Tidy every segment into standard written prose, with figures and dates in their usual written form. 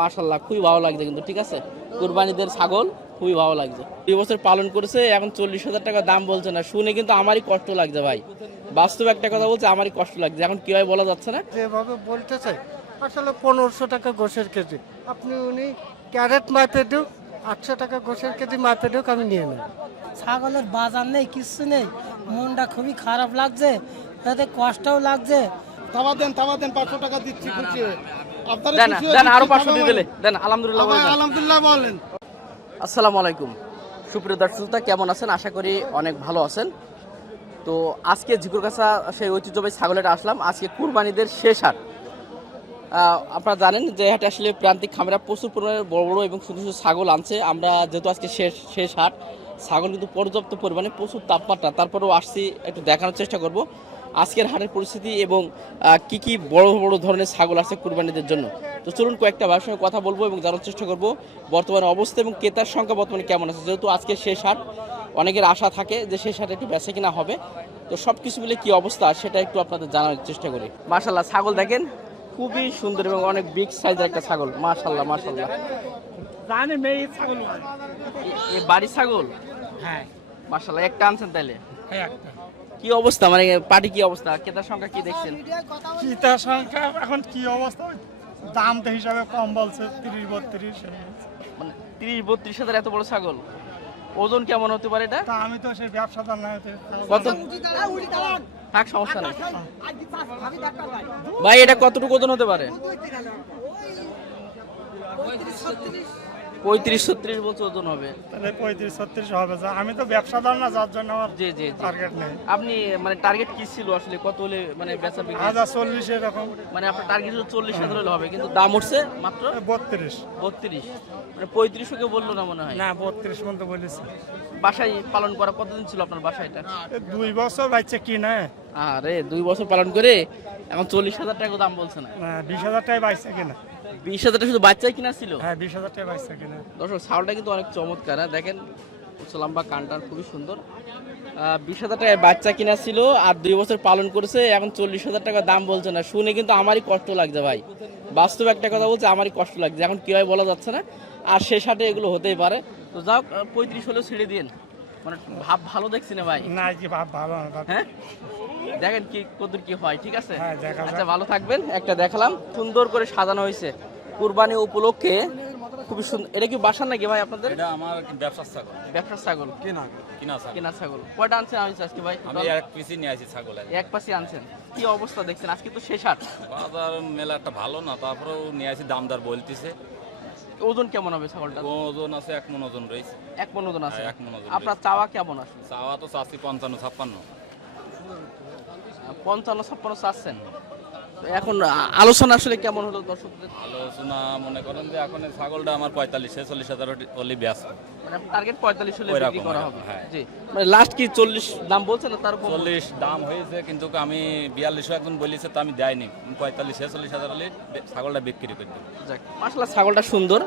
মাশাআল্লাহ খুবই ভালো লাগছে কিন্তু, ঠিক আছে। কুরবানিদের ছাগল খুবই ভালো লাগছে। 2 বছর পালন করেছে, এখন 40,000 টাকা দাম বলছে না, শুনে কিন্তু আমারই কষ্ট লাগছে ভাই। বাস্তব একটা কথা বলছে, আমারই কষ্ট লাগছে, এখন কি হয় বলা যাচ্ছে না। যেভাবে বলতেছে আসলে 1500 টাকা গোশের কেজি, আপনি উনি ক্যারেট মাপে দিক, 800 টাকা গোশের কেজি মাপে দিক, আমি নিয়ে নেব। ছাগলের বাজার নেই, কিচ্ছু নেই, মনটা খুবই খারাপ লাগছে, তাতে কষ্টও লাগছে। তাবা দেন 500 টাকা দিচ্ছি খুশি আপনারা দেন খুশি দেন, হয়ে আরো দিচ্ছি, 500 দিয়ে দিলে দেন, আলহামদুলিল্লাহ বলে দেন। আলহামদুলিল্লাহ বলেন। আসসালামু আলাইকুম সুপ্রিয় দর্শক শ্রোতা, কেমন আছেন? আশা করি অনেক ভালো আছেন। তো আজকে ঝিকুরগাছা সেই ঐতিহ্যবাহী ছাগলের আসলাম। আজকে কুরবানিদের শেষ হাট। আপনারা জানেন যে হাটে আসলে প্রান্তিক খামারা প্রচুর পরিমাণে বড় বড় এবং সুন্দর সুন্দর ছাগল আনছে। আমরা যেহেতু আজকে শেষ হাট, ছাগল কিন্তু পর্যাপ্ত পরিমাণে, প্রচুর তাপমাত্রা, তারপরেও আসছি একটু দেখানোর চেষ্টা করব আজকের হাটের পরিস্থিতি এবং কি কি বড় বড় ধরনের ছাগল আছে কুরবানিদের জন্য। তো চলুন কয়েকটা ভাইয়ের সঙ্গে কথা বলবো এবং জানার চেষ্টা করব বর্তমানে অবস্থা এবং ক্রেতার সংখ্যা বর্তমানে কেমন আছে। যেহেতু আজকে শেষ হাট, অনেকের আশা থাকে যে শেষ হাটে একটু বেচা কিনা হবে। তো সব কিছু মিলে কী অবস্থা সেটা একটু আপনাদের জানার চেষ্টা করি। মাশাআল্লাহ, ছাগল দেখেন খুবই সুন্দর এবং অনেক বিগ সাইজের একটা ছাগল। মাশাআল্লাহ মাশাআল্লাহ, এই বাড়ি ছাগল। হ্যাঁ মাশাআল্লাহ, একটা আনছেন তাইলে? হ্যাঁ, কি অবস্থা, মানে পার্টি কি অবস্থা, ক্রেতার সংখ্যা কি দেখছেন? ক্রেতার সংখ্যা এখন কি অবস্থা, দাম তো হিসাবে কম বলছে 30-32। মানে 30-32 হাজার এত বড় ছাগল, ওজন কেমন হতে পারে এটা? তা আমি তো সেই ব্যবসাদার না হতে কত থাক, সমস্যা নেই ভাই। এটা কতটুকু ওজন হতে পারে? 35-36 বছর ওজন হবে। তাহলে 35-36 হবে। যা আমি তো ব্যবসাদার না, যার জন্য আমার জি জি, টার্গেট নেই। আপনি মানে টার্গেট কি ছিল আসলে, কত হলে মানে বেচা বিক্রি? 1040 এরকম। মানে আপনার টার্গেট ছিল 40,000 হলে হবে, কিন্তু দাম উঠছে মাত্র 32। 32, মানে 35 কে বললো না মনে হয়। না, 32 পর্যন্ত বলেছি। বাসায় পালন করা কতদিন ছিল আপনার বাসায় এটা? 2 বছর বাচ্চা কি না, আরে 2 বছর পালন করে এখন 40,000 টাকা দাম বলছে না। 20,000 টাকা বাচ্চা কিনা। 20,000 টাকা শুধু বাচ্চাই কিনা ছিল? হ্যাঁ, 20,000 টাকা বাচ্চা কিনা। দর্শক, ছাগলটা কিন্তু অনেক চমৎকার, হ্যাঁ দেখেন, লম্বা কানটার খুবই সুন্দর। 20,000 টাকায় বাচ্চা কিনা ছিল আর 2 বছর পালন করেছে, এখন 40,000 টাকা দাম বলছে না, শুনে কিন্তু আমারই কষ্ট লাগছে ভাই। বাস্তব একটা কথা বলছে, আমারই কষ্ট লাগছে, এখন কি হয় বলা যাচ্ছে না। আর শেষ হাটে এগুলো হতেই পারে। তো যাও, 35 হলেও ছেড়ে দিন, মানে ভাব ভালো দেখছি না ভাই। না, কি ভালো না। হ্যাঁ দেখেন কি কদর কি হয়, ঠিক আছে। হ্যাঁ, দেখা যাক। আচ্ছা, ভালো থাকবেন। একটা দেখালাম, সুন্দর করে সাজানো হয়েছে কুরবানি উপলক্ষে, খুবই সুন্দর। এটা কি বাসার নাকি ভাই আপনাদের? এটা আমার ব্যবসার ছাগল। ব্যবসার ছাগল, কিনা ছাগল। কেনা ছাগল। কয়টা আনছেন আজকে ভাই? আমি এক পিসই নিয়ে আসি ছাগল। এক পাশে আনছেন। কি অবস্থা দেখছেন আজকে? তো শেষ হাট, বাজার মেলা একটা ভালো না, তারপরেও নিয়ে আসি, দামদার বলতেছে। ওজন কেমন হবে ছাগলটা? ওজন আছে 1 মণ ওজন রয়েছে। 1 মণ ওজন আছে। 1 মণ ওজন আপনার চাওয়া কেমন আসবে? চাওয়া তো চাচ্ছি 55-56। 55-56 চাচ্ছেন। তো এখন আলোচনা আসলে কেমন হলো দর্শকদের? আলোচনা মনে করেন যে এখন এই ছাগলটা আমার 45-46 হাজার হলে ব্যাস। মানে টার্গেট 45 হলে বিক্রি করা হবে। হ্যাঁ। জি, মানে লাস্ট কি 40 দাম বলছেন না তার উপর? 40 দাম হয়েছে, কিন্তু আমি 42 একজন বলেছে, তো আমি দেয়নি। 45-46 হাজার হলে ছাগলটা বিক্রি করে দেবো। যাক, মাশাআল্লাহ, ছাগলটা সুন্দর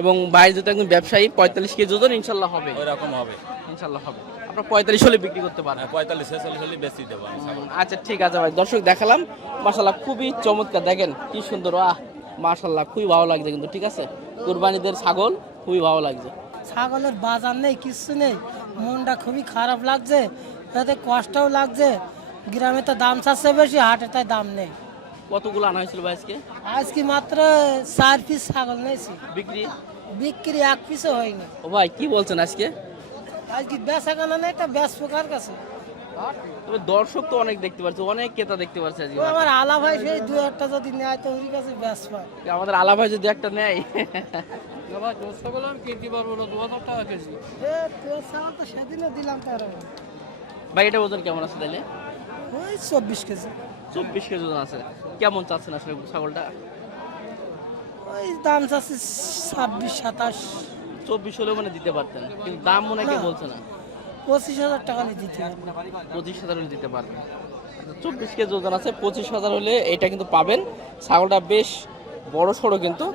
এবং ভাই যেহেতু একজন ব্যবসায়ী, 45 কেজি ওজন ইনশাল্লাহ হবে। ওই রকম হবে, ইনশাল্লাহ হবে। আপনার 45 হলে বিক্রি করতে পারেন। 45-46 হলে বেশি দেবো আমি ছাগল। আচ্ছা ঠিক আছে ভাই, দর্শক দেখালাম, মাশাআল্লাহ খুবই চমৎকার, দেখেন কি সুন্দর। মাশাআল্লাহ খুবই ভালো লাগছে কিন্তু, ঠিক আছে। কুরবানিদের ছাগল খুবই ভালো লাগছে। ছাগলের বাজার নেই, কিচ্ছু নেই, মনটা খুবই খারাপ লাগছে, তাতে কষ্টও লাগছে। গ্রামে তো দাম চাচ্ছে বেশি, হাটে তাই দাম নেই। কতগুলো আনা হয়েছিল ভাই আজকে? আজকে মাত্র 4 পিস ছাগল নিয়েছি, বিক্রি? বিক্রি 1 পিসও হয়নি। ও ভাই, কি বলছেন আজকে? আজকে বেচা কেনা নেই, একটা বেশ পোকার কাছে। তবে দর্শক তো অনেক দেখতে পাচ্ছে, অনেক ক্রেতা দেখতে পাচ্ছে আজকে। ও আমার আলা ভাই সেই 2-1টা যদি নেয় তো ওর কাছে বেশ পায়। আমাদের আলা ভাই যদি একটা নেয়। এ তোর ছাগল তো সেদিনও দিলাম তার, ভাই এটা ওজন কেমন আছে তাহলে? ওই 24 কেজি। 24 কেজি ওজন আছে। কেমন চাচ্ছেন আসলে ছাগলটা? ওই দাম চাচ্ছে 26-27। 24 হলেও মানে দিতে পারতেন, কিন্তু দাম মনে কে না। বলছে না। 25,000 টাকা নিয়ে দিতে হবে। 25,000 হলে দিতে পারবেন। 24 কেজি ওজন আছে, 25,000 হলে এটা কিন্তু পাবেন। ছাগলটা বেশ বড় সড়ো কিন্তু।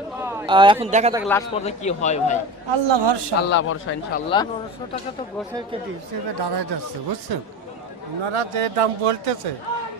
এখন দেখা যাক লাস্ট পর্যায়ে কি হয় ভাই। আল্লাহ ভরসা। আল্লাহ ভরসা, ইনশাআল্লাহ। 1500 টাকা তো গোশের কেজি হিসেবে দাঁড়ায় যাচ্ছে, বুঝছেন? ওনারা যে দাম বলতেছে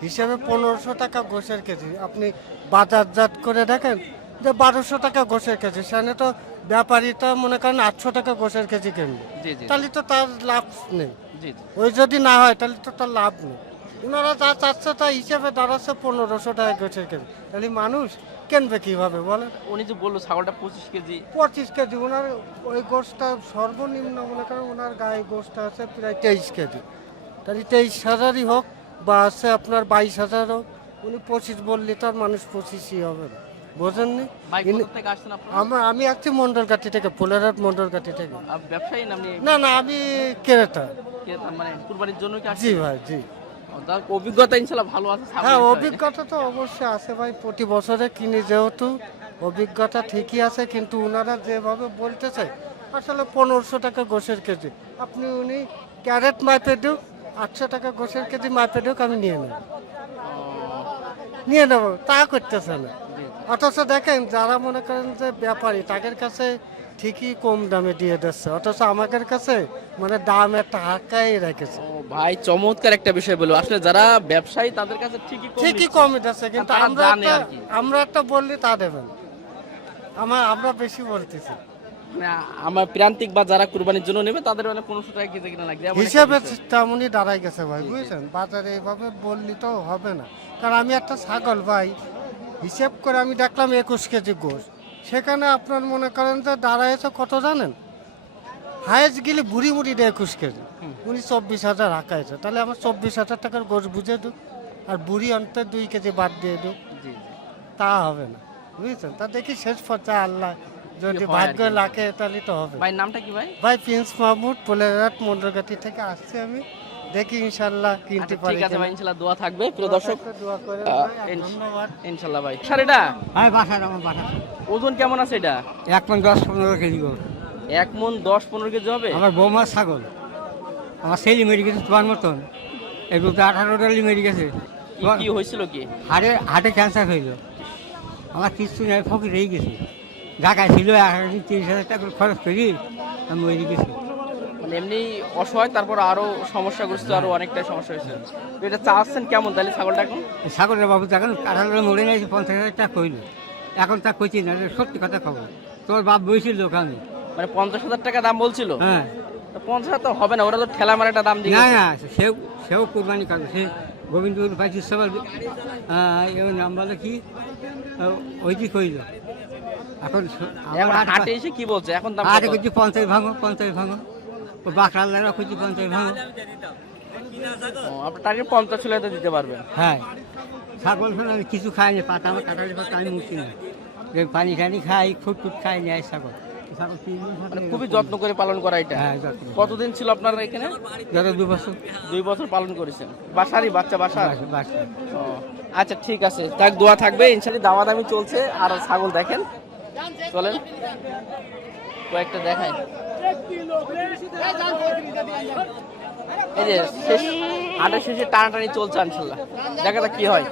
হিসেবে 1500 টাকা গোশের কেজি, আপনি বাজারজাত করে দেখেন যে 1200 টাকা গোশের কেজি, সেখানে তো ব্যাপারীটা মনে করেন 800 টাকা গোশের কেজি কিনবে, জি জি তাহলে তো তার লাভ নেই। জি জি। ওই যদি না হয় তাহলে তো তার লাভ নেই। ওনারা যা চাচ্ছে তা হিসেবে দাঁড়াচ্ছে 1500 টাকা গোছের কেজি, তাহলে মানুষ কিনবে কিভাবে বলেন? উনি যে বললো ছাগলটা 25 কেজি, 25 কেজি, ওনার ওই গোশটা সর্বনিম্ন মনে করেন ওনার গায়ে গোশটা আছে প্রায় 23 কেজি, তাহলে 23,000ই হোক বা আছে আপনার 22,000 হোক, উনি 25 বললে তার মানুষ 25ই হবে না, বোঝেননি? ভাই কোথা থেকে আসছেন আপনারা? আমি আসছি মন্ডলঘাটি থেকে, ফুলেরহাট মন্ডলঘাটি থেকে। ব্যবসায়ী না আপনি? না না, আমি ক্রেতা। মানে কুরবানির জন্য কি জি আসছেন? ভাই, জি। তার অভিজ্ঞতা ইনশাআল্লাহ ভালো আছে ছাগলের হ্যাঁ, বিষয়ে। অভিজ্ঞতা তো অবশ্যই আছে ভাই, প্রতি বছরে কিনি যেহেতু অভিজ্ঞতা ঠিকই আছে, কিন্তু ওনারা যেভাবে বলতেছে আসলে 1500 টাকা গোশের কেজি, আপনি উনি ক্যারেট মাপে দিক 800 টাকা গোশের কেজি মাপে দিক, আমি নিয়ে নেব তা করতেছে না। অথচ দেখেন যারা মনে করেন যে ব্যাপারী, তাদের কাছে ঠিকই কম দামে দিয়ে দিচ্ছে, অথচ আমাদের কাছে মানে দাম একটা হাঁকাই রেখেছে। ও ভাই চমৎকার একটা বিষয় বলবো, আসলে যারা ব্যবসায়ী তাদের কাছে ঠিকই কম ঠিকই নিচ্ছে। কম দিচ্ছে, কিন্তু তারা জানে আর কি। আমরা একটা বললি তা দেবেন, আমরা বেশি বলতেছি। মানে আমার প্রান্তিক বা যারা কুরবানির জন্য নেবে তাদের মানে 1500 টাকা কেজি কিনা লাগবে, এমন একটা হিসেবে বিষয়। তেমনই দাঁড়াই গেছে ভাই, বুঝছেন? বাজারে এইভাবে বললি তো হবে না, কারণ আমি একটা ছাগল ভাই হিসেব করে আমি দেখলাম 21 কেজি গোশ, সেখানে আপনার মনে করেন যে দাঁড়াইছে কত জানেন? হায়েস্ট গেলে বুড়ি মুড়ি 21 কেজি, উনি 24,000 হাঁকাইছে, তাহলে আমার 24,000 টাকার গোশ বুঝে দিক, আর বুড়ি অন্তর 2 কেজি বাদ দিয়ে দিক, জি জি। তা হবে না, বুঝছেন? তা দেখি শেষ পর্যায়ে আল্লাহ যদি হয় আর ভাগ্য কি। লাগে তাহলে তো হবে। ভাই নামটা কি ভাই? ভাই প্রিন্স মাহমুদ, পোলেরহাট মন্ডলঘাটি থেকে আসছি আমি, দেখি ইনশাল্লাহ কিনতে আচ্ছা, পারি ঠিক আছে কিনা। ভাই, ইনশাআল্লাহ দোয়া থাকবে। প্রিয় দর্শক, দোয়া করে আহ, ভাই, আর ইনশ- ধন্যবাদ। ইনশাআল্লাহ ভাই। স্যার এটা হ্যাঁ বাসার আমার বাসা ওজন কেমন আছে এটা? 1 মণ 10-15 কেজি গো। 1 মণ 10-15 কেজি হবে? আমার বৌমার ছাগল, আমার ছেলে মেরে গেছে তোমার মতন, এগুলো তো 18 মেরে গেছে। কি হয়েছিল কি? হার্টে ক্যান্সার হইল, আমার কিছু নেই, ফকির রয়ে গেছে। ঢাকায় ছিল 30,000 টাকা খরচ করি আমি মরে গেছি। মানে এমনি অসহায়, তারপর আরো সমস্যাগ্রস্ত, আরো অনেকটা সমস্যা হয়েছে। তো এটা চাচ্ছেন কেমন তাহলে ছাগলটা এখন? এই ছাগলের বাবু এখন 18 মরে নিয়েছে, 50,000 টাকা কইল, এখন তা কইছি না, এটা সত্যি কথা খবর। তোর বাপ বইছিল লোক আমি। মানে 50,000 টাকা দাম বলছিল? হ্যাঁ, তো 50,000 তো হবে না, ওরা তো ঠেলা মারা একটা দাম দিয়ে না গেছে। না, সেও কোরবানি করবে, সে গোবিন্দপুর পাইছি সবার এর নাম বলে কি ওই কি কইল। এখন এখন হাটে এসে কি বলছে এখন দাম? আরে কইছি 50 ভাঙো, 50 ভাঙো, ও বাকরাল্লারা কইছি 50 ভাঙো। আপনার টার্গেট 50 ছিল, তো দিতে পারবেন। হ্যাঁ, ছাগল ফেলে আমি কিছু খাই না, পাতা আমার কাটালি পাতা আমি মুখছি না, যে পানি টানি খাই, ফুট খাই নেয় ছাগল। ছাগল 3 দিন মানে খুবই যত্ন করে পালন করা এটা। হ্যাঁ, যত্ন। কতদিন ছিল আপনার এখানে? যত 2 বছর 2 বছর পালন করেছেন। বাসারই বাচ্চা, বাসার? বাসা। ও, আচ্ছা ঠিক আছে, তাক দোয়া থাকবে ইনশাআল্লাহ। দামাদামি চলছে, আর ছাগল দেখেন, চলেন কয়েকটা দেখাই। এই যে শেষ হাটের শেষে টানাটানি চলছে ইনশাআল্লাহ, দেখা যাক কি হয়।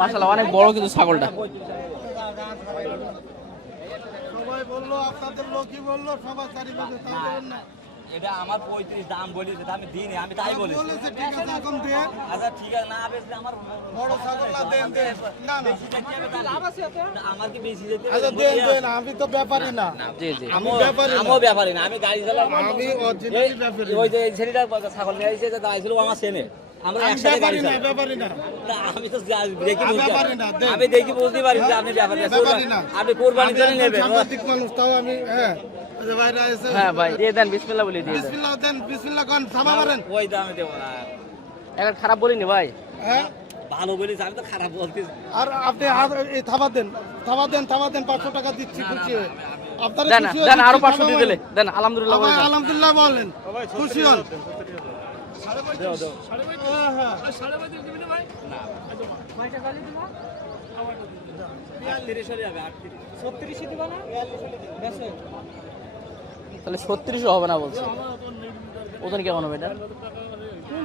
মাশাআল্লাহ অনেক বড় কিন্তু ছাগলটা। সবাই বললো, আপনাদের লোকই বললো, সবার চারিপাশে তাই বলেন না। এটা আমার 35 দাম বলেছে, আমি দিইনি, আমি তাই বলেছি। বলেছে ঠিক আছে, এখন দেন। আচ্ছা ঠিক আছে, না বেশি আমার বড় ছাগল না, দেন দেন। না না, আমার কি বেশি যেতে আচ্ছা দেন দেন, আমি তো ব্যাপারই না। জি জি। আমি ব্যাপারই না। আমিও ব্যাপারী না, আমি গাড়ি চালাম। আমি অরিজিনালি ব্যাপারী না। ওই যে এই ছেলেটা ছাগল নিয়ে এসেছে, দাঁড়িয়েছিল আমার সেনে, আমরা আমি একসাথে গাড়ি ব্যাপারী না, চালাই। ব্যাপারী না। না, আমি তো দেখি আমি বুঝতে ব্যাপারী না, দেন। আমি দেখি বুঝতে পারি যে আপনি ব্যাপারী না। ব্যাপারী না। আপনি কোরবানির জন্য আমি নেবেন। একজন সাংবাদিক মানুষ, তাও আমি হ্যাঁ। আচ্ছা ভাইরা এসে হ্যাঁ ভাই দিয়ে দেন, বিসমিল্লাহ বলে দিয়ে দেন। বিসমিল্লাহ দেন, বিসমিল্লাহ খান, থামা মারেন। ওই দামে দেবো না। এখন খারাপ বলিনি ভাই। হ্যাঁ, ভালো বলিস, আমি তো খারাপ বলতেছি। আর আপনি এই থামা দেন, থামা দেন, থামা দেন, 500 টাকা দিচ্ছি খুশি হয়ে। আপনারা দেন খুশি হয়ে দেন, আরো দিচ্ছি, 500 থামা দিয়ে দিলে দেন, আলহামদুলিল্লাহ বলে ভাই, দেন। আলহামদুলিল্লাহ বলেন, খুশি হন। হ্যাঁ, তাহলে 36 হবে না বলছে। ওজন কেমন হবে এটা?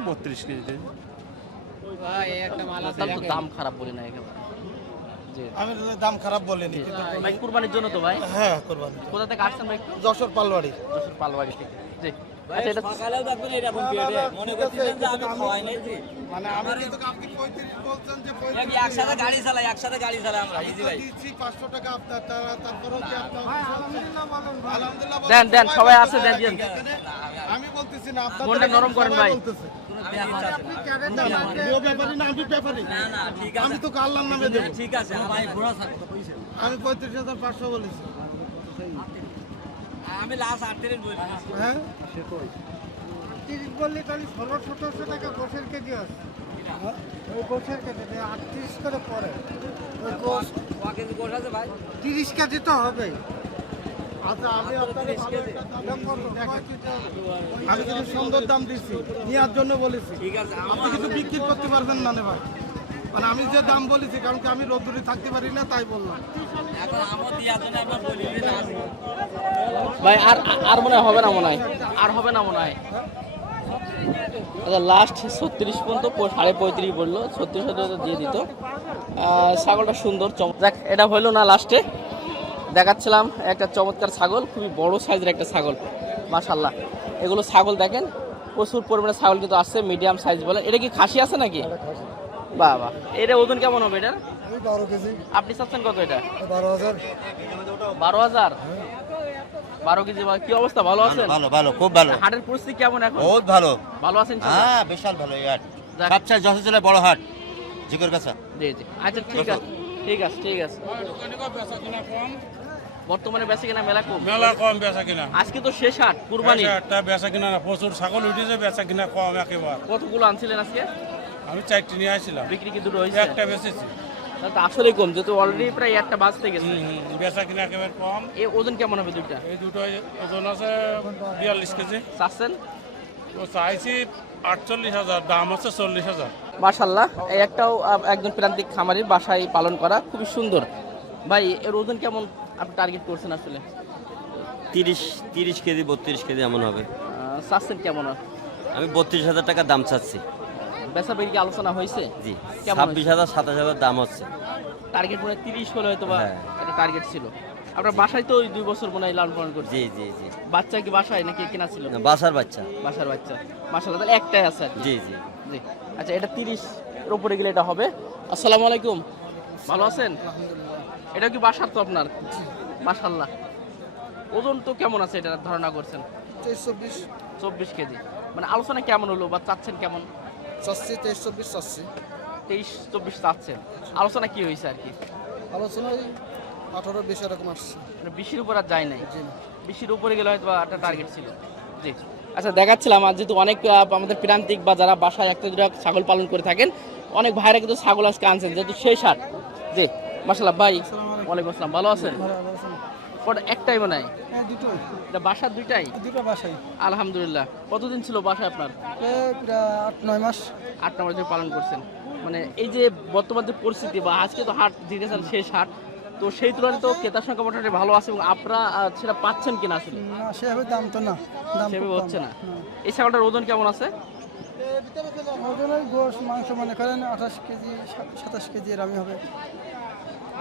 32 কেজি। তাহলে তো দাম খারাপ বলি না একেবারে। জি আমি দাম খারাপ বলিনি, কিন্তু ভাই কুরবানির জন্য তো ভাই। হ্যাঁ কোরবানি। কোথা থেকে আসছেন ভাই? একটু যশোর পালবাড়ি। পালবাড়ি থেকে। জি আচ্ছা এটা সকালেও দেখবেন এরকম পেটে মনে করছিলেন যে আমি খাওয়াই নাই মানে আমি কিন্তু আপনি 35 বলছেন যে আমি একসাথে গাড়ি চালাই আমরা ইজি ভাই দিচ্ছি 500 টাকা আপনার তারপরেও কি আপনার আলহামদুলিল্লাহ দেন দেন সবাই আছে দেন দেন আমি বলতেছি না আপনার মনটা নরম করেন ভাই। ও ব্যাপারী না আমি ব্যাপারী না ঠিক আমি তো আল্লাহর নামে দেব ঠিক আছে ভাই ঘোড়া আমি 35,500 বলেছি আমি লাস্ট 38 বলি হ্যাঁ 30 বললে তাহলে 1600-1700 টাকা গোশের কেজি আছে ওই গোশের কেজি 38 করে পড়ে ওই গোশ কেজি গোশ আছে ভাই 30 কেজি তো হবে। আচ্ছা আমি আপনাকে ভালো একটা দাম বলবো, দেখেন। আমি কিন্তু সুন্দর দাম দিচ্ছি নেওয়ার জন্য বলেছি ঠিক আছে আপনি কিছু বিক্রি করতে পারবেন না ভাই মানে আমি যে দাম বলেছি কারণ কি আমি রোদ্দুরে থাকতে পারি না তাই বললাম এখন আমও দিয়া জন্য আমরা বলি যে না ভাই আর আর মনে হয় হবে না মনে হয় আর হবে না মনে হয়। আচ্ছা লাস্ট 36 পর্যন্ত 35.5 বললো 36 দিয়ে দিত। ছাগলটা সুন্দর দেখ এটা হইলো না লাস্টে দেখাচ্ছিলাম একটা চমৎকার ছাগল খুবই বড় সাইজের একটা ছাগল মাশাল্লাহ। এগুলো ছাগল দেখেন প্রচুর পরিমাণে ছাগল কিন্তু আসছে মিডিয়াম সাইজ বলে। এটা কি খাসি আছে নাকি? বাহ বাহ। এটা ওজন কেমন হবে এটার? 12 কেজি আপনি চাচ্ছেন কত এটা? 12,000 12,000 12 কেজি। কি অবস্থা, ভালো আছেন? ভালো ভালো খুব ভালো হাটের পরিস্থিতি কেমন এখন? বহুত ভালো ভালো আছেন ইনশাআল্লাহ? হ্যাঁ বিশাল ভালো এই হাট যাক। সবচেয়ে যশোরের বড় হাট জিগর কাছা জি জি আচ্ছা ঠিক আছে ঠিক আছে ঠিক আছে। বর্তমানে বেচে কিনা মেলা কম। মেলা কম বেচা কিনা আজকে তো শেষ হাট কুরবানি, একটা বেচা কিনা না প্রচুর ছাগল উঠেছে বেচা কিনা কম একেবারে কতগুলো আনছিলেন আজকে? আমি 4টি নিয়ে আসছিলাম বিক্রি কি দুটো হয়েছে? একটা বেচেছি তাহলে তো আসলেই কম, যেহেতু অলরেডি প্রায় একটা বাজতে গেছে। বেচা কিনা একেবারে কম এ ওজন কেমন হবে দুইটা? এই দুটো ওজন আছে 42 কেজি চাচ্ছেন? তো চাইছি 48,000 দাম আছে 40,000 মাশাল্লাহ। এই একটাও একজন প্রান্তিক খামারির বাসায় পালন করা, খুবই সুন্দর। ভাই এর ওজন কেমন আপনি টার্গেট করছেন আসলে? 30 কেজি 32 কেজি এমন হবে। চাচ্ছেন কেমন? আমি 32,000 টাকা দাম চাচ্ছি। বেচা বিক্রি আলোচনা হয়েছে? জি কেমন 26,000 27,000 দাম হচ্ছে। টার্গেট মনে হয় 30 হলে হয়তো বা হ্যাঁ। একটা টার্গেট ছিল। আপনার বাসায় তো ওই 2 বছর মনে হয় লালন পালন করছে। জি জি জি বাচ্চা কি বাসায় নাকি কেনা ছিল? না, বাসার বাচ্চা। বাসার বাচ্চা মাশাআল্লাহ, তাহলে একটাই আছে আর কি। জি জি জি আচ্ছা, এটা 30 এর উপরে গেলে এটা হবে। আসসালামু আলাইকুম, ভালো আছেন? এটা কি বাসার তো আপনার? মাশাআল্লাহ। ওজন তো কেমন আছে এটা ধারণা করছেন? 24 কেজি। মানে আলোচনা কেমন হলো বা চাচ্ছেন কেমন? 23-24 চাচ্ছি। 23-24 চাচ্ছেন, আলোচনা কি হয়েছে আর কি? আলোচনায় 18-20 এরকম আসছে। মানে 20-এর উপর আর যায় নাই? 20-এর উপরে গেলে হয়তো বা একটা টার্গেট ছিল। জি আচ্ছা, দেখাচ্ছিলাম আর যেহেতু অনেক আমাদের প্রান্তিক বা যারা বাসায় একটা দুটা ছাগল পালন করে থাকেন, অনেক ভাইরা কিন্তু ছাগল আজকে আনছেন যেহেতু শেষ হাট। জি মাশাআল্লাহ। ভাই ওয়ালাইকুম আসসালাম, ভালো আছেন? ওটা একটাই মনে হয়? হ্যাঁ দুটো, এটা বাসার দুইটাই? দুটো বাসায়। আলহামদুলিল্লাহ। কতদিন ছিল বাসায় আপনার? প্রায় 8-9 মাস। 8 মাস ধরে পালন করছেন। মানে এই যে বর্তমান যে পরিস্থিতি বা আজকে তো হাট জিজ্ঞাসা শেষ হাট, তো সেই তুলনায় তো ক্রেতার সংখ্যা মোটামুটি ভালো আছে এবং আপনারা সেটা পাচ্ছেন কিনা আসলে? না সেভাবে দাম তো না, দাম সেভাবে হচ্ছে না। এই ছাগলটার ওজন কেমন আছে? ওজনের গোশ মাংস মনে করেন 28 কেজি 27 কেজি এর আমি হবে।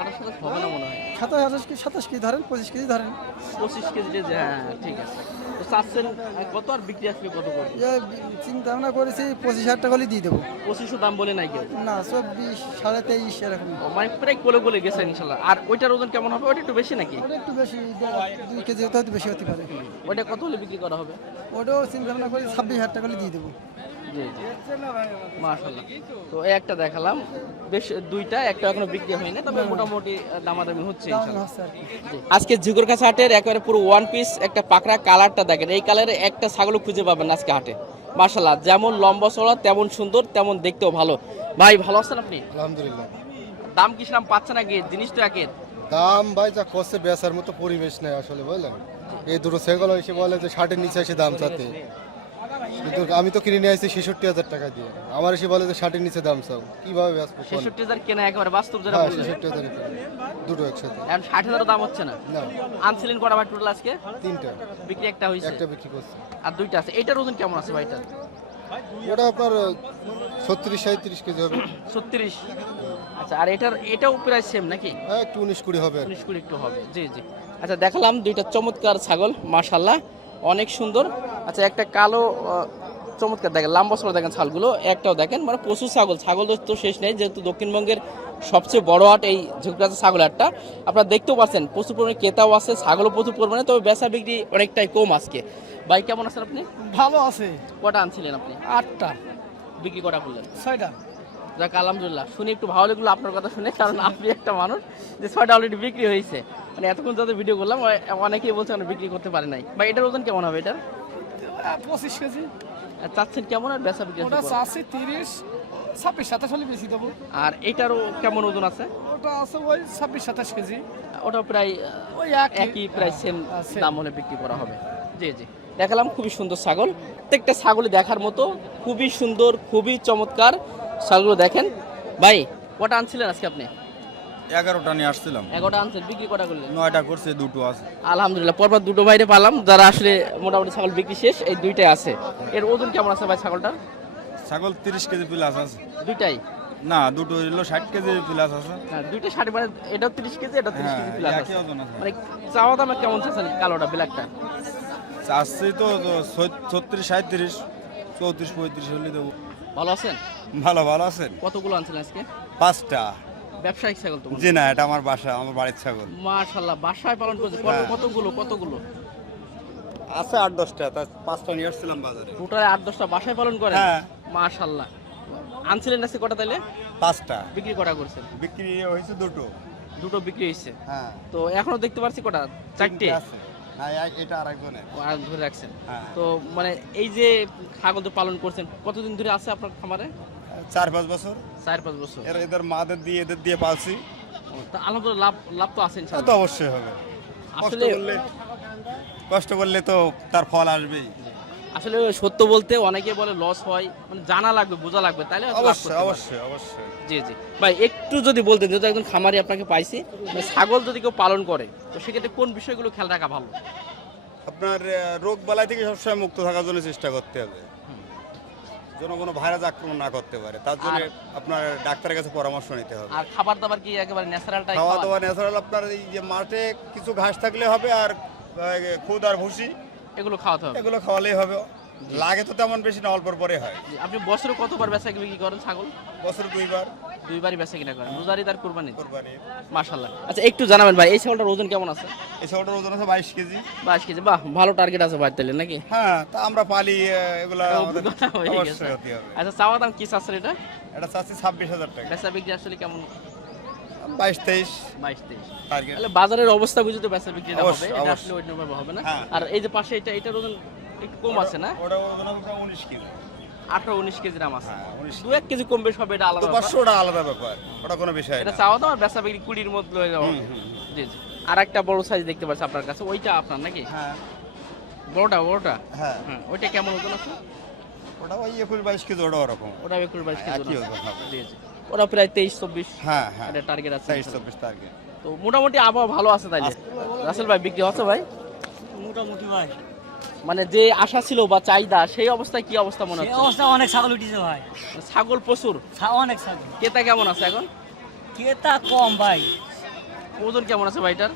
28 হবে না মনে হয়। 27 কেজি ধরেন, 25 কেজি ধরেন। 25 কেজি যে, হ্যাঁ ঠিক আছে। তো চাচ্ছেন কত আর বিক্রি আসলে কত করবে? চিন্তা ভাবনা করেছি 25,000 টাকা হলে দিয়ে দেবো। 25 দাম বলে নাই কেউ? না 24 23.5 এরকম। মানে প্রায় কোলে কোলে গেছে ইনশাল্লাহ। আর ওইটার ওজন কেমন হবে? ওটা একটু বেশি নাকি? ওটা একটু বেশি, 2 কেজি হয়তো বেশি হতে পারে। ওইটা কত হলে বিক্রি করা হবে? ওটাও চিন্তা ভাবনা করি 26,000 টাকা হলে দিয়ে দেবো। জি জি মাশাআল্লাহ। তো এই একটা দেখালাম, বেশ দুইটা, একটা এখনো বিক্রি হয়নি, তবে মোটামুটি দামাদামি হচ্ছে ইনশাআল্লাহ। হচ্ছে আর কি। জি। আজকে ঝিকরগাছা হাটের একেবারে পুরো ওয়ান পিস একটা পাকড়া কালারটা দেখেন, এই কালারে একটা ছাগলও খুঁজে পাবেন না আজকে হাটে। মাশাআল্লাহ, যেমন লম্বা চড়া তেমন সুন্দর, তেমন দেখতেও ভালো। ভাই ভালো আছেন আপনি? আলহামদুলিল্লাহ। দাম কি সেরকম পাচ্ছেন নাকি? জিনিস তো একের। দাম ভাই যা করছে বেচার মতো পরিবেশ নেই আসলে, বুঝলেন? এই দুটো ছাগল এসে বলে যে 60-এর নিচে এসে দাম চাতে, কিন্তু আমি তো কিনে নিয়ে আসছি 66,000 টাকা দিয়ে, আমার এসে বলে যে 60-এর নিচে দাম চাও, কিভাবে বেচবো? 66,000 কেনা একেবারে বাস্তব যেটা হ্যাঁ বললেন। 66,000 দুটো একসাথে। এখন 60,000 দাম হচ্ছে না। না আনছিলেন কটা ভাই টোটাল আজকে? 3টা, বিক্রি একটা হয়েছে, একটা বিক্রি করছে। আর দুইটা আছে। এইটার ওজন কেমন আছে ভাইটার? ওটা আপনার 36-37 কেজি হবে। 36। আচ্ছা, আর এটাও প্রায় সেম নাকি? হ্যাঁ একটু 19-20 হবে আর কি। 19 কুড়ি একটু হবে। জি জি আচ্ছা, দেখালাম দুইটা চমৎকার ছাগল, মাশাআল্লাহ অনেক সুন্দর। আচ্ছা একটা কালো চমৎকার দেখেন, লম্বা চড়া দেখেন ছালগুলো, একটাও দেখেন মানে প্রচুর ছাগল। ছাগল তো শেষ নেই, যেহেতু দক্ষিণবঙ্গের সবচেয়ে বড় হাট এই ঝুঁকড়াচা ছাগল হাটটা। আপনারা দেখতেও পাচ্ছেন প্রচুর পরিমাণে ক্রেতাও আছে, ছাগলও প্রচুর পরিমাণে, তবে বেচা বিক্রি অনেকটাই কম আজকে। ভাই কেমন আছেন আপনি? ভালো আছে। কটা আনছিলেন আপনি? 8টা, বিক্রি কটা করলেন? 6টা। যাক আলহামদুলিল্লাহ, শুনে একটু ভালো লাগলো আপনার কথা শুনে, কারণ আপনি একটা মানুষ যে 6টা অলরেডি বিক্রি হয়েছে। মানে এতক্ষণ যাদের ভিডিও করলাম অনেকেই বলছে আমরা বিক্রি করতে পারি নাই। ভাই এটার ওজন কেমন হবে? এটা 25 কেজি। চাচ্ছেন কেমন আর বেচা বিক্রি ওটা কেমন? চাষি 30, 26, 27 হলে বেশি দেবো। আর এটারও কেমন ওজন আছে? ওটা আছে ওই 26, 27 কেজি। ওটা প্রায় ওই একই প্রায় সেম same। দাম হলে বিক্রি করা হবে। জি জি, দেখালাম খুবই সুন্দর ছাগল, প্রত্যেকটা ছাগলই দেখার মতো, খুবই সুন্দর, খুবই চমৎকার ছাগলগুলো দেখেন। ভাই কটা আনছিলেন আজকে আপনি? 11টা নিয়ে আসছিলাম, 11টা আনছেন, বিক্রি কটা করলেন? 9টা করছে, 2টো আছে। আলহামদুলিল্লাহ, পরপর দুটো বাইরে পালাম, যারা আসলে মোটামুটি ছাগল বিক্রি শেষ, এই দুইটাই আছে। এর ওজন কেমন আছে ভাই ছাগলটার? ছাগল 30 কেজি প্লাস আছে। দুইটাই না, দুটো হইলো 60 কেজি প্লাস আছে। না, দুইটা 60, মানে এটাও 30 কেজি, এটা 30 কেজি প্লাস একই আছে। ওজন আছে। মানে চাওয়া দাম কেমন চাচ্ছেন কালোটা, ব্ল্যাকটা? চাচ্ছি তো 36, 37, 34, 35 হলে দেবো। ভালো আছেন? ভালো ভালো আছেন? কতগুলো আনছিলেন আজকে? 5টা। ব্যবসায়িক ছাগল তো? জি না, এটা আমার বাসা, আমার বাড়ির ছাগল। মাশাআল্লাহ, বাসায় পালন করছে। হ্যাঁ। কতগুলো কতগুলো? আছে 8-10টা, তার 5টা নিয়ে আসছিলাম বাজারে। টোটালে 8-10টা বাসায় পালন করেন? হ্যাঁ। মাশাআল্লাহ। আনছিলেন আজকে কটা তাইলে? 5টা বিক্রি কটা করছেন? বিক্রি হয়েছে, দুটো। দুটো বিক্রি হয়েছে। হ্যাঁ, তো এখনো দেখতে পাচ্ছি কটা? 4টে? আছে। না, এটা আরেকজনের। আর ধরে রাখছেন। হ্যাঁ। তো মানে এই যে ছাগল তো পালন করছেন, কতদিন ধরে আছে আপনার খামারে? 4-5 বছর। 4-5 বছর। এদের মাদের দিয়ে, এদের দিয়ে পালছি। তা আলহামদুলিল্লাহ, লাভ লাভ তো আছে তা তো ইনশাআল্লাহ। অবশ্যই হবে। আসলে কষ্ট করলে তো তার ফল আসবেই। আসলে সত্য বলতে অনেকে বলে লস হয়, মানে জানা লাগবে, বোঝা লাগবে, তাইলে হয়তো লাভ করতে অবশ্যই পারবে। অবশ্যই অবশ্যই। জি জি ভাই, একটু যদি বলতেন, যেহেতু একজন খামারি আপনাকে পাইছি, মানে ছাগল যদি কেউ পালন করে তো সেক্ষেত্রে কোন বিষয়গুলো খেয়াল রাখা ভালো? আপনার রোগ বালাই থেকে সবসময় মুক্ত থাকার জন্য চেষ্টা করতে হবে, যেন কোনো ভাইরাস আক্রমণ না করতে পারে। তার জন্য আপনার ডাক্তারের কাছে পরামর্শ নিতে হবে। আর খাবার দাবার কি একেবারে ন্যাচারালটাই খাওয়া খাওয়া? দাওয়া ন্যাচারাল। আপনার এই যে মাঠে কিছু ঘাস থাকলে হবে, আর খুদ আর ভুসি এগুলো খাওয়াতে হবে। এগুলো খাওয়ালেই হবে। লাগে তো তেমন বেশি না, অল্পর পরে হয়। জি, আপনি বছরে কতবার বেচা বিক্রি করেন ছাগল? বছরে 2বার। দুইবারই বেচা কিনা করেন, রোজারি আর কুরবানি? কোরবানির। মাশাআল্লাহ। আচ্ছা একটু জানাবেন ভাই, এই ছাগলটার ওজন কেমন আছে? এই ছাগলটার ওজন আছে 22 কেজি। 22 কেজি, বাহ, ভালো টার্গেট আছে ভাই তাহলে নাকি? হ্যাঁ, তা আমরা পালি, এগুলা এটা আমাদের অভিজ্ঞতা হয়ে গেছে। অবশ্যই হতে হবে। আচ্ছা চাওয়া দাম কি চাচ্ছেন এটা? এটা চাচ্ছি 26,000 টাকা। বেচা বিক্রি আসলে কেমন? 22-23 22-23। টার্গেট। তাহলে বাজারের অবস্থা বুঝে তো বেচা বিক্রিটা হবে, অবশ্যই, এটা অবশ্যই। আসলে ওইভাবে হবে না। হ্যাঁ। আর এই যে পাশে এটার ওজন একটু কম আছে না? ওটা ওজন হবে প্রায় 19 কেজি। 18-19 কেজি দাম আছে। হ্যাঁ, 19 দু এক কেজি কম বেশ হবে, এটা আলাদা তো ব্যাপার। 500 ওটা আলাদা ব্যাপার, ওটা কোনো বিষয় এটা না। চাওয়া দাম আর বেচা বিক্রি 20-র মধ্যে হয়ে যাবে। জি জি। আর একটা বড় সাইজ দেখতে পাচ্ছি আপনার কাছে, ওইটা আপনার নাকি? হ্যাঁ বড়টা? হ্যাঁ, হ্যাঁ, ওইটা কেমন ওজন আছে? ওটা ওই 21-22 কেজি, ওটা ওরকম। ওটা 21-22 কেজি একই ওজন ওজন আছে। হবে। জি জি। ওটা প্রায় 23-24 হ্যাঁ হ্যাঁ, এটা টার্গেট আছে। 23-24 টার্গেট। তো মোটামুটি আবহাওয়া ভালো আছে তাইলে। রাসেল ভাই বিক্রি হচ্ছে ভাই? মোটামুটি ভাই, মানে যে আশা ছিল বা চাহিদা, সেই অবস্থায় কি অবস্থা মনে এই হচ্ছে? অবস্থা অনেক ছাগল উঠেছে ভাই, ছাগল প্রচুর, অনেক ছাগল। ক্রেতা কেমন আছে এখন? ক্রেতা কম ভাই। ওজন কেমন আছে ভাইটার?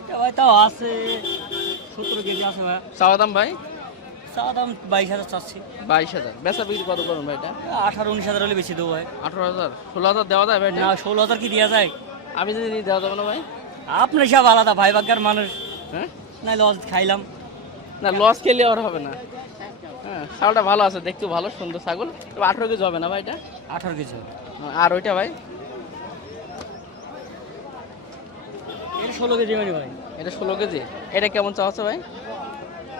এটা ভাই তাও আছে 17 কেজি আছে ভাই। চাওয়া দাম ভাই? চাওয়া দাম 22,000 চাচ্ছি। 22,000। বেচা বিক্রি কত করুন ভাই এটা? 18-19,000 হলে বেশি দেবো ভাই। 18,000 16,000 দেওয়া যায় ভাই? না, 16,000 কি দেওয়া যায়? আমি যদি নিই দেওয়া যাবে না ভাই? আপনার সব আলাদা ভাই, বাগ্যার মানুষ, হ্যাঁ, নাই লস খাইলাম। না লস খেলে আর হবে না। হ্যাঁ, ছাগলটা ভালো আছে, দেখতে ভালো সুন্দর ছাগল। তবে 18 কেজি হবে না ভাই এটা? 18 কেজি। আর ওইটা ভাই? এটা 16 কেজি মানে ভাই। এটা 16 কেজি। এটা কেমন চাওয়া আছে ভাই?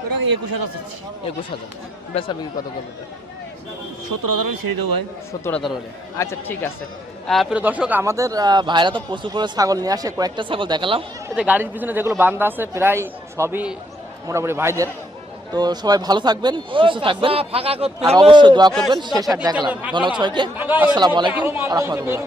ওটা 21,000 চাচ্ছি। 21,000। বেচা বিক্রি কত করবে এটা? 17,000 হলে ছেড়ে দেবো ভাই। 17,000 হলে। আচ্ছা ঠিক আছে। প্রিয় দর্শক, আমাদের ভাইরা তো প্রচুর করে ছাগল নিয়ে আসে, কয়েকটা ছাগল দেখালাম। এতে গাড়ির পিছনে যেগুলো বান্ধা আছে প্রায় সবই মোটামুটি ভাইদের। তো সবাই ভালো থাকবেন, সুস্থ থাকবেন, আর অবশ্যই দোয়া করবেন। শেষ আর দেখালাম। ধন্যবাদ সবাইকে। আসসালামু আলাইকুম ওয়া রাহমাতুল্লাহ।